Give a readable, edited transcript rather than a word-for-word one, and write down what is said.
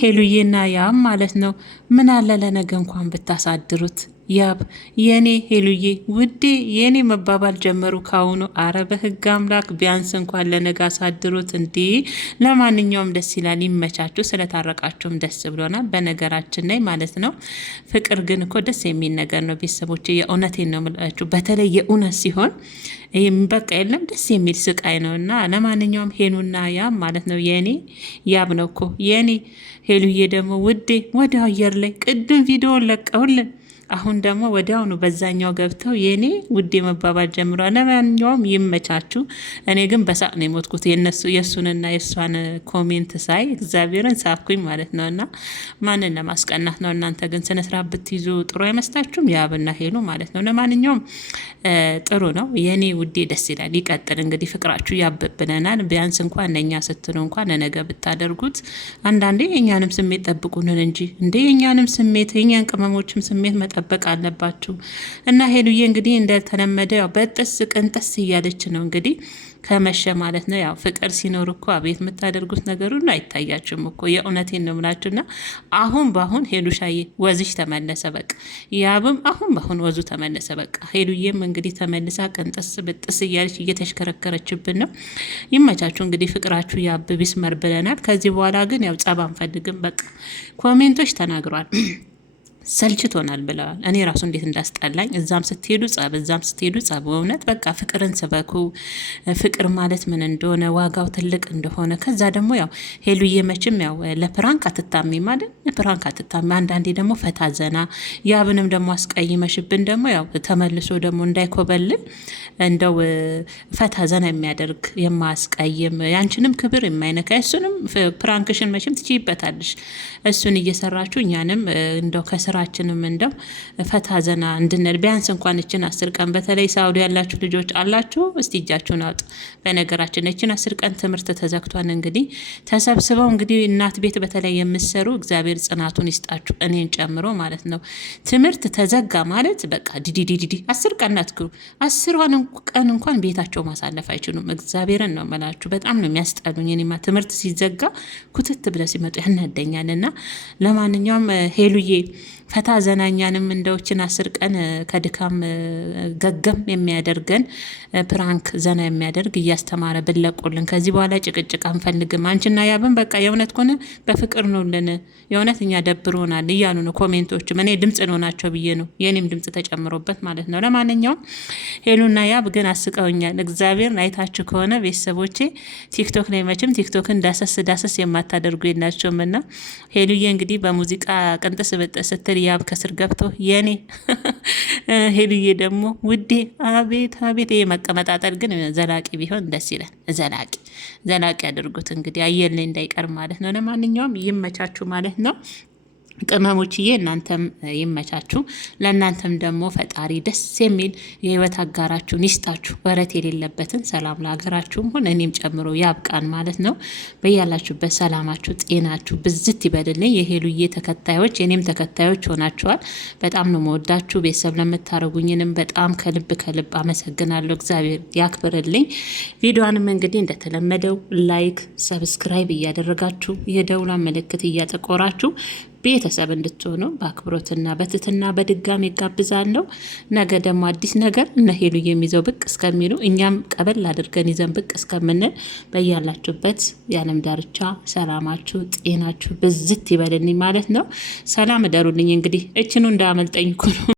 ሄሉዬና ያብ ማለት ነው። ምን አለ ለነገ እንኳን ብታሳድሩት። ያብ የኔ ሄሉዬ ውዴ የኔ መባባል ጀመሩ ካሁኑ። አረ በህግ አምላክ ቢያንስ እንኳን ለነገ አሳድሩት እንዴ። ለማንኛውም ደስ ይላል፣ ይመቻችሁ። ስለታረቃችሁም ደስ ብሎናል። በነገራችን ላይ ማለት ነው ፍቅር ግን እኮ ደስ የሚል ነገር ነው። ቤተሰቦች የእውነቴን ነው የምላችሁ። በተለይ የእውነት ሲሆን በቃ የለም ደስ የሚል ስቃይ ነው። እና ለማንኛውም ሄኑና ያብ ማለት ነው የኔ ያብ ነው እኮ የኔ ሄሉዬ ደግሞ ውዴ ወደ አየር ላይ ቅድም ቪዲዮ ለቀውልን አሁን ደግሞ ወዲያውኑ በዛኛው ገብተው የኔ ውዴ መባባል ጀምሯል። ለማንኛውም ይመቻችሁ። እኔ ግን በሳቅ ነው የሞትኩት የእሱንና የእሷን ኮሜንት ሳይ እግዚአብሔርን ሳኩኝ ማለት ነው። እና ማንን ለማስቀናት ነው? እናንተ ግን ስነስርዓት ብትይዙ ጥሩ አይመስላችሁም? ያብና ሄሉ ማለት ነው። ለማንኛውም ጥሩ ነው የኔ ውዴ፣ ደስ ይላል። ይቀጥል እንግዲህ ፍቅራችሁ ያብብለናል። ቢያንስ እንኳን ለእኛ ስትሉ እንኳን ለነገ ብታደርጉት። አንዳንዴ የእኛንም ስሜት ጠብቁንን እንጂ እንደ የእኛንም ስሜት የእኛን ቅመሞችም ስሜት መጠበቅ አለባችሁ። እና ሄሉዬ እንግዲህ እንደተለመደ ያው በጥስ ቅንጥስ እያለች ነው እንግዲህ ከመሸ ማለት ነው። ያው ፍቅር ሲኖር እኮ አቤት የምታደርጉት ነገር ሁሉ አይታያችሁም እኮ የእውነቴን ነው የምላችሁና አሁን በአሁን ሄሉሻዬ ወዝሽ ተመለሰ በቃ። ያብም አሁን በአሁን ወዙ ተመለሰ በቃ። ሄሉዬም እንግዲህ ተመልሳ ቅንጥስ ብጥስ እያለች እየተሽከረከረችብን ነው። ይመቻችሁ እንግዲህ ፍቅራችሁ ያብ ቢስመር ብለናል። ከዚህ በኋላ ግን ያው ጸብ አንፈልግም በቃ። ኮሜንቶች ተናግሯል ሰልችቶናል ብለዋል። እኔ ራሱ እንዴት እንዳስጠላኝ። እዛም ስትሄዱ ጸብ፣ እዛም ስትሄዱ ጸብ። እውነት በቃ ፍቅርን ስበኩ። ፍቅር ማለት ምን እንደሆነ ዋጋው ትልቅ እንደሆነ። ከዛ ደግሞ ያው ሄሉዬ መችም ያው ለፕራንክ አትታሚ ማለት ለፕራንክ አትታሚ። አንዳንዴ ደግሞ ፈታ ዘና። ያብንም ደግሞ አስቀይመሽብን ደግሞ ያው ተመልሶ ደግሞ እንዳይኮበልን እንደው ፈታ ዘና የሚያደርግ የማያስቀይም ያንቺንም ክብር የማይነካ እሱንም ፕራንክሽን መችም ትችይበታለሽ። እሱን እየሰራችሁ እኛንም እንደው ከስራችንም እንደው ፈታ ዘና እንድንል ቢያንስ እንኳን እችን 10 ቀን በተለይ ሳውዲ ያላችሁ ልጆች አላችሁ፣ እስቲ እጃችሁን አውጡ። በነገራችን እችን 10 ቀን ትምህርት ተዘግቷን እንግዲህ ተሰብስበው እንግዲህ እናት ቤት በተለይ የምትሰሩ እግዚአብሔር ጽናቱን ይስጣችሁ፣ እኔን ጨምሮ ማለት ነው። ትምህርት ተዘጋ ማለት በቃ ዲዲዲዲ 10 ቀን ናትክሩ 10 ቀን እንኳን ቤታቸው ማሳለፍ አይችሉም። እግዚአብሔርን ነው መላችሁ። በጣም ነው የሚያስጠሉኝ። እኔማ ትምህርት ሲዘጋ ኩትት ብለው ሲመጡ ያናደኛል። እና ለማንኛውም ሄሉዬ ፈታ ዘናኛንም እንደዎችን 10 ቀን ከድካም ገገም የሚያደርገን ፕራንክ ዘና የሚያደርግ እያስተማረ ብለቁልን። ከዚህ በኋላ ጭቅጭቅ አንፈልግም። አንቺና ያብን በቃ የእውነት ከሆነ በፍቅር ነውልን። የእውነት እኛ ደብሮናል እያሉ ነው ኮሜንቶችም። እኔ ድምጽ ነው ናቸው ብዬ ነው የኔም ድምጽ ተጨምሮበት ማለት ነው። ለማንኛውም ሄሉና ያብ ግን አስቀውኛል። እግዚአብሔር አይታችሁ ከሆነ ቤተሰቦቼ ቲክቶክ ላይ መቼም ቲክቶክን ዳሰስ የማታደርጉ የላቸውም። እና ሄሉዬ እንግዲህ በሙዚቃ ቅንጥስ ብጥስ ስትል ያብ ከስር ገብቶ የኔ ሄሉዬ ደግሞ ውዴ አቤት አቤት። ይሄ መቀመጣጠል ግን ዘላቂ ቢሆን ደስ ይላል። ዘላቂ ያደርጉት እንግዲህ አየር ላይ እንዳይቀር ማለት ነው። ለማንኛውም ይመቻችሁ ማለት ነው። ቅመሞችዬ እናንተም ይመቻችሁ። ለእናንተም ደግሞ ፈጣሪ ደስ የሚል የህይወት አጋራችሁን ይስጣችሁ። ወረት የሌለበትን ሰላም ለሀገራችሁም ሆነ እኔም ጨምሮ ያብቃን ማለት ነው። በያላችሁበት ሰላማችሁ ጤናችሁ ብዝት ይበልልኝ። የሄሉዬ ተከታዮች የኔም ተከታዮች ሆናችኋል። በጣም ነው መወዳችሁ። ቤተሰብ ለምታደርጉኝንም በጣም ከልብ አመሰግናለሁ። እግዚአብሔር ያክብርልኝ። ቪዲዮንም እንግዲህ እንደተለመደው ላይክ፣ ሰብስክራይብ እያደረጋችሁ የደውላ ምልክት እያጠቆራችሁ ቤተሰብ እንድትሆኑ በአክብሮትና በትትና በድጋሚ ጋብዛለሁ። ነገ ደግሞ አዲስ ነገር እነ ሄሉ የሚይዘው ብቅ እስከሚሉ እኛም ቀበል አድርገን ይዘን ብቅ እስከምንል በያላችሁበት የዓለም ዳርቻ ሰላማችሁ ጤናችሁ ብዝት ይበልልኝ ማለት ነው። ሰላም እደሩልኝ። እንግዲህ እችኑ እንዳያመልጠኝ እኮ ነው።